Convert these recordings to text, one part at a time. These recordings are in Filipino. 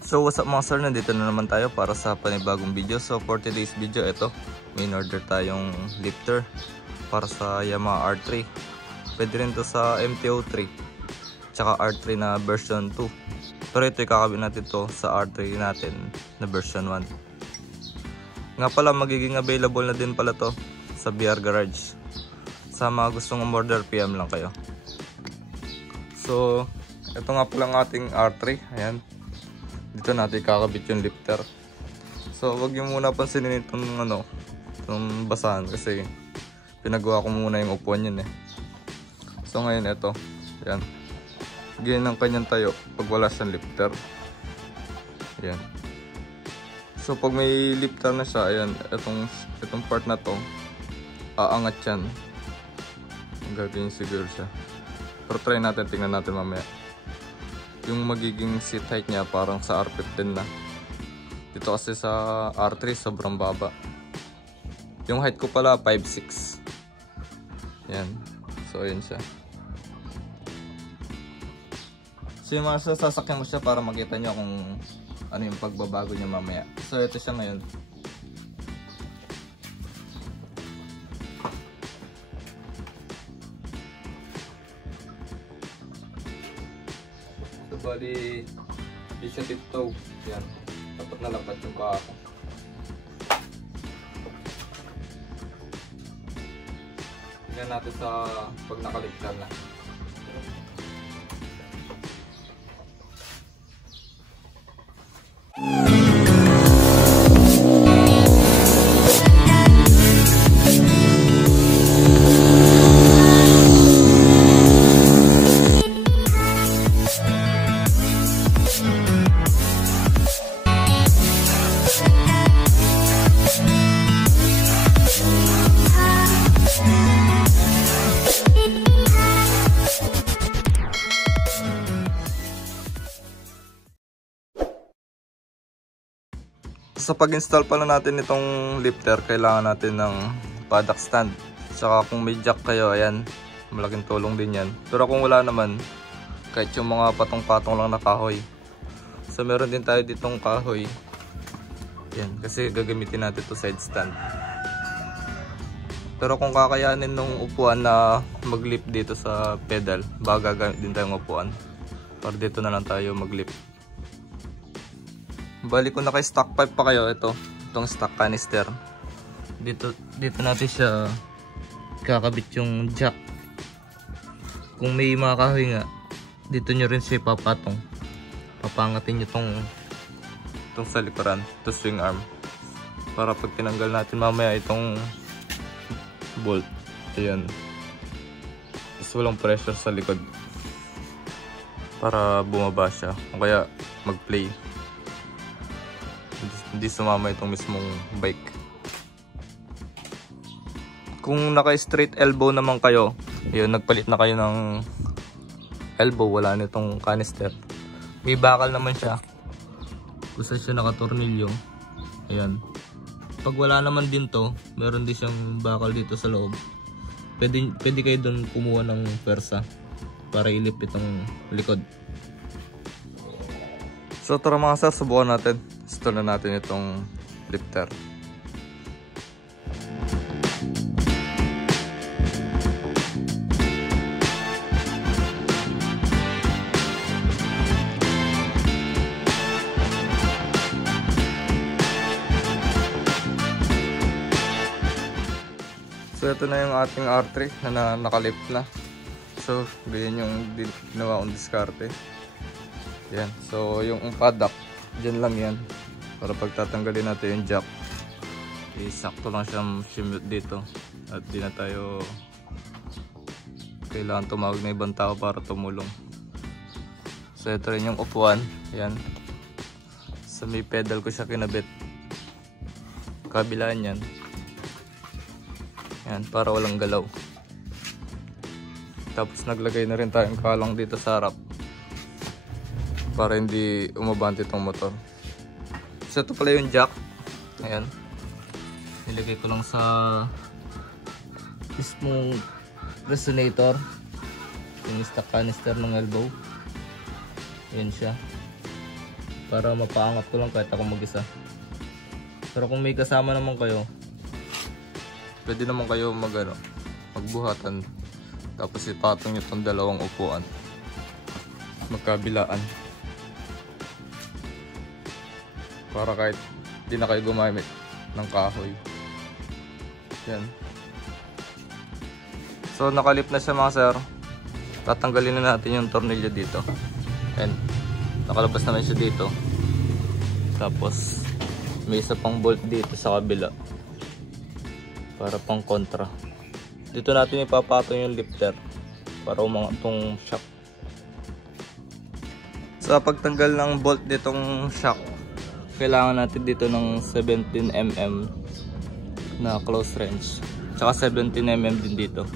So what's up mga sir, nandito na naman tayo para sa panibagong video. So for today's video, ito, may order tayong lifter para sa Yamaha R3. Pwede rin to sa MT-03 tsaka R3 na version 2. Pero ito ikakabit natin to sa R3 natin na version 1. Nga pala, magiging available na din pala to sa BR Garage. Sa mga gustong umorder, PM lang kayo. So ito nga pala ang ating R3. Ayan, dito natin kakabit yung lifter. So wag niyo muna pansinin itong itong basahan kasi pinagawa ko muna yung upuan yun eh. So ngayon ito, ayan, ganyan ang kanyang tayo pag wala siyang lifter. Ayan. So pag may lifter na siya, ayan, itong part na to aangat yan. Gagawin siguro siya. Pero try natin, tingnan natin mamaya. Yung magiging seat height niya parang sa R15 na. Dito kasi sa R3 sobrang baba. Yung height ko pala 5'6". Yan. So ayan siya. So yung mga sasakyan ko siya para makita nyo kung ano yung pagbabago niya mamaya. So ito siya ngayon. So bali, di siya tiptoe. Yan. Dapat nalapat yung paa ko. Tingnan natin sa pag nakaligtan na. Sa pag-install pala natin itong lifter, kailangan natin ng paddock stand. Saka kung may jack kayo, ayan, malaking tulong din yan. Pero kung wala naman, kahit yung mga patong-patong lang na kahoy. So meron din tayo ditong kahoy. Yan, kasi gagamitin natin to side stand. Pero kung kakayanin nung upuan na mag-lift dito sa pedal, baka gagamit din tayong upuan. Para dito na lang tayo mag-lift. Bali kung naka-stock pipe pa kayo, itong stock canister. Dito natin siya kakabit yung jack. Kung may mga kahoy nga, dito nyo rin siya ipapatong. Papangatin nyo itong sa likuran, to swing arm. Para pag tinanggal natin mamaya itong bolt, ayan, is walang pressure sa likod. Para bumaba siya, o kaya mag-play. Hindi sumama itong mismong bike. Kung naka-straight elbow naman kayo, yun, nagpalit na kayo ng elbow, wala nitong canister. May bakal naman siya. Kung saan siya nakatornilyo. Ayan. Pag wala naman din to, meron din siyang bakal dito sa loob. Pwede kayo dun kumuha ng pwersa para ilip itong likod. So tara mga sir, subukan natin. Install na natin itong lifter. So ito na yung ating R3 na nakalift na. So ganyan yung ginawa kong diskarte. Yan. So yung paddock, dyan lang yan. Para pag tatanggalin natin yung jack, sakto lang siyang shimute dito. At di na tayo kailangan tumawag na ibang tao para tumulong. So ito rin yung upuan. Yan. So may pedal ko siya kinabit. Kabilaan yan. Yan, para walang galaw. Tapos naglagay na rin tayong kalang dito sa harap. Para hindi umabante itong motor. So ito pala yung jack. Ayan. Nilagay ko lang sa mismong resonator. Yung stock canister ng elbow. Ayan siya. para mapaangat ko lang kahit ako mag-isa. Pero kung may kasama naman kayo, pwede naman kayo magbuhatan. Tapos ipatong nyo itong dalawang upuan magkabilaan. Para kahit di na kayo gumamit ng kahoy. Yan. So nakalip na siya mga sir. Tatanggalin na natin yung tornilyo dito. And nakalabas naman siya dito. Tapos may isa pang bolt dito sa kabila para pang kontra. Dito natin ipapatong yung lifter para umangat tong shock. Sa pagtanggal ng bolt ditong shock, kailangan natin dito ng 17mm na close wrench, tsaka 17mm din dito.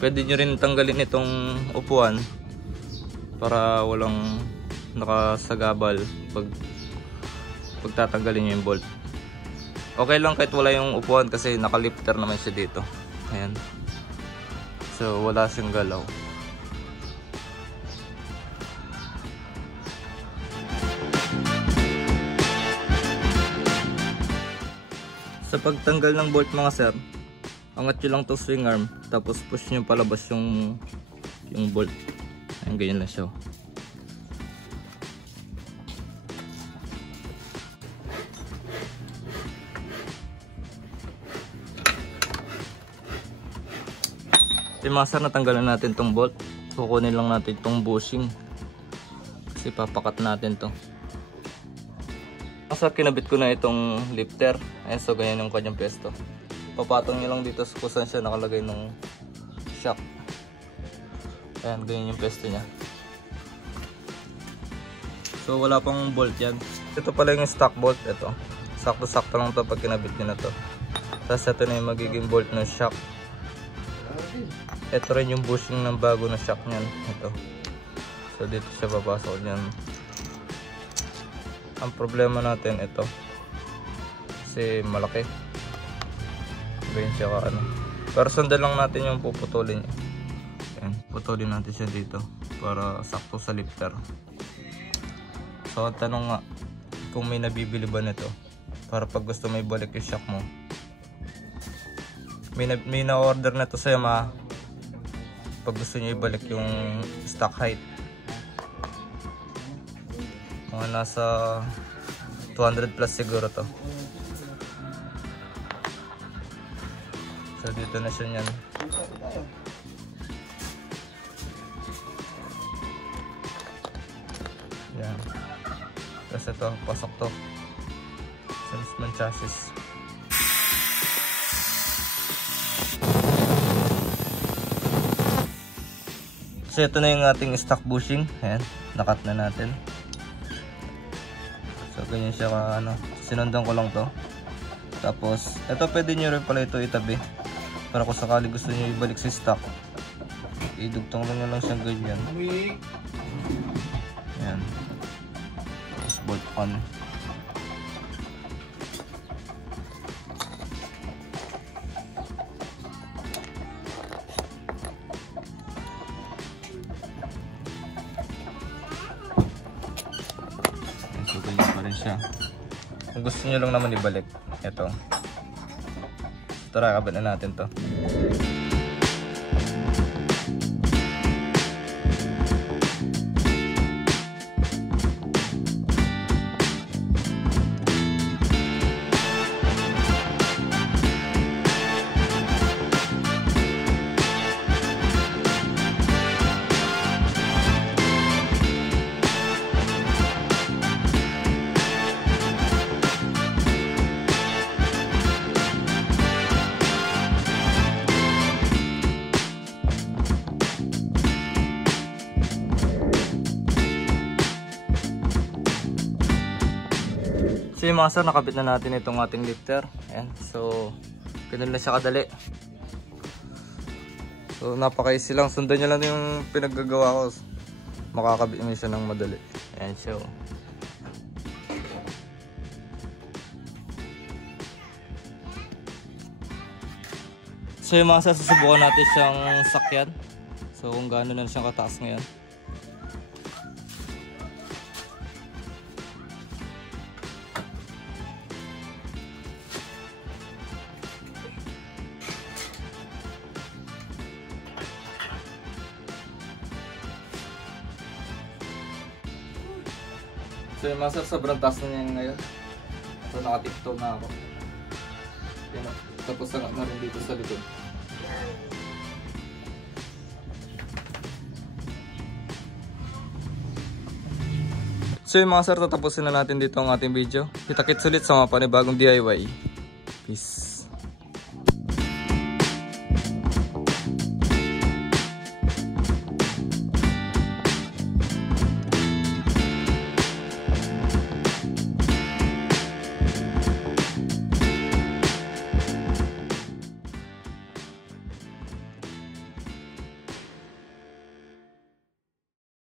Pwede nyo rin tanggalin itong upuan para walang nakasagabal pag tatanggalin nyo yung bolt. Okay lang kahit wala yung upuan kasi nakalifter naman siya dito. Ayan. So wala siyang galaw. Sa pagtanggal ng bolt mga sir, angat nyo lang itong swing arm, tapos push nyo palabas yung bolt. Ayan, ganyan lang siya. Yung mga sir, natanggalan natin itong bolt. Kukunin lang natin itong bushing kasi papakat natin to. Sa kinabit ko na itong lifter. Ayan, so ganyan yung kanyang pesto. Papatong nyo lang dito kung saan siya nakalagay ng shock. Ayan, ganyan yung pesto nya. So wala pang bolt yan. Ito pala yung stock bolt. Ito, sakto-sakto lang to pag kinabit nyo na to. Tapos ito na yung magiging bolt ng shock. Ito rin yung bushing ng bago na shock nyan. Ito. So dito siya papasok dyan. Ang problema natin ito kasi malaki. Ganyan siya ka Pero sundan lang natin yung puputulin niya. Ayan, putulin natin siya dito para sakto sa lifter. So tanong nga kung may nabibili ba nito para pag gusto may balik yung shock mo. May na-order na to sa Yamaha pag gusto niyo ibalik yung stock height. Mga nasa 200 plus siguro to. So dito na siya niyan. Yan. Tapos ito, pasok to. Salesman chassis. So ito na yung ating stock bushing. Ayan, nakat na natin. So ganyan siya sinundan ko lang to. Tapos ito pwede nyo rin pala ito itabi para kung sakali gusto nyo ibalik si stock, idugtong lang siyang ganyan. Ayan. Tapos bolt on. So ganyan pa rin siya. Kung gusto nyo lang naman ibalik, ito. Tara, kabit na natin to. So yung mga sir, nakabit na natin itong ating lifter. Ayan, so ganun lang siya kadali. So napaka-easy lang, sundan nyo lang yung pinaggagawa ko. Makakabit mo siya ng madali. Ayan siya. So yung mga sir, susubukan natin siyang sakyan. So kung gaano na siyang kataas ngayon. So yung mga sir, sobrang taas na niya ngayon. So naka-tiptoe na ako. Yan, tapos na rin dito sa likod. So yung mga sir, tatapusin na natin dito ang ating video. Kita-kits ulit sa mga panibagong DIY. Peace.